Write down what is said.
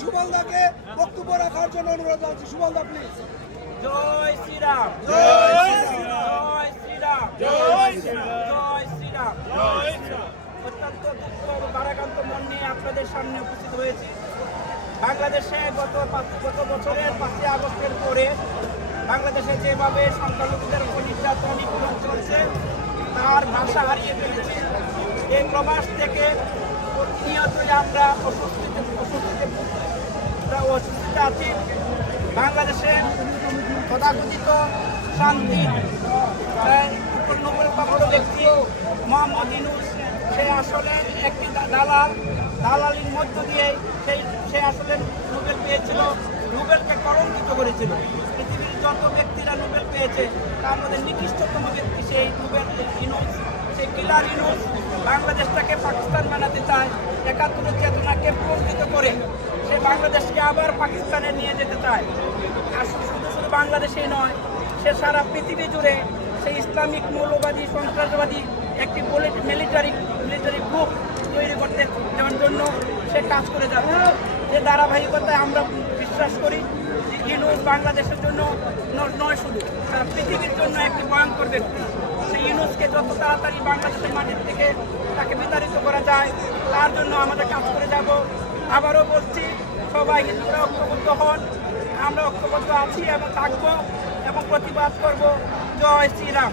সুবলদাকে বক্তব্য রাখার জন্য অনুরোধ জানাচ্ছি। সুবলদা প্লিজ জয় শ্রীরাম। জয় জয় শ্রীরাম। জয় শ্রীরাম। জয় শ্রীরাম। অত্যন্ত দুঃখ ও ভারাক্রান্ত মন নিয়ে আপনাদের সামনে উপস্থিত হয়েছি। বাংলাদেশে গত গত বছরের পাঁচই আগস্টের পরে বাংলাদেশে যেভাবে সংখ্যালঘুদের উপর নির্যাতন নিপীড়ন চলছে তার ভাষা হারিয়ে ফেলেছে। এই প্রবাস থেকে প্রতিনিয়তই আমরা অস্বস্তিতে অস্বস্তিতে অস্বস্তিতে আছি। বাংলাদেশের তথাকথিত শান্তি নোবেল প্রাপ্ত ব্যক্তি মোহাম্মদ ইনুস সে আসলে একটি দালাল, দালালির মধ্য দিয়ে সেই সে আসলে নোবেল পেয়েছিল, নোবেলকে কলঙ্কিত করেছিল। পৃথিবীর যত ব্যক্তিরা নোবেল পেয়েছে, তার মধ্যে নিকৃষ্টতম ব্যক্তি সেই নোবেল সেই কিলার বাংলাদেশটাকে পাকিস্তান বানাতে চায়, একাত্তরের চেতনাকে প্রকৃত বাংলাদেশকে আবার পাকিস্তানে নিয়ে যেতে চায়। আর শুধু শুধু বাংলাদেশেই নয়, সে সারা পৃথিবী জুড়ে সেই ইসলামিক মৌলবাদী, সন্ত্রাসবাদী একটি মিলিটারি মিলিটারি গ্রুপ তৈরি করতে দেওয়ার জন্য সে কাজ করে যাবে যে ধারাবাহিকতায় আমরা বিশ্বাস করি যে ইউনুস বাংলাদেশের জন্য নয় শুধু, সারা পৃথিবীর জন্য একটি ভয়ঙ্কর ব্যক্তি। সেই ইউনুসকে যত তাড়াতাড়ি বাংলাদেশের মাটির থেকে তাকে বিতাড়িত করা যায়, তার জন্য আমাদের কাজ করে যাব। আবারও বলছি সবাই হিন্দুরা ঐক্যবদ্ধ হন। আমরা ঐক্যবদ্ধ আছি এবং থাকব এবং প্রতিবাদ করব। জয় শ্রীরাম।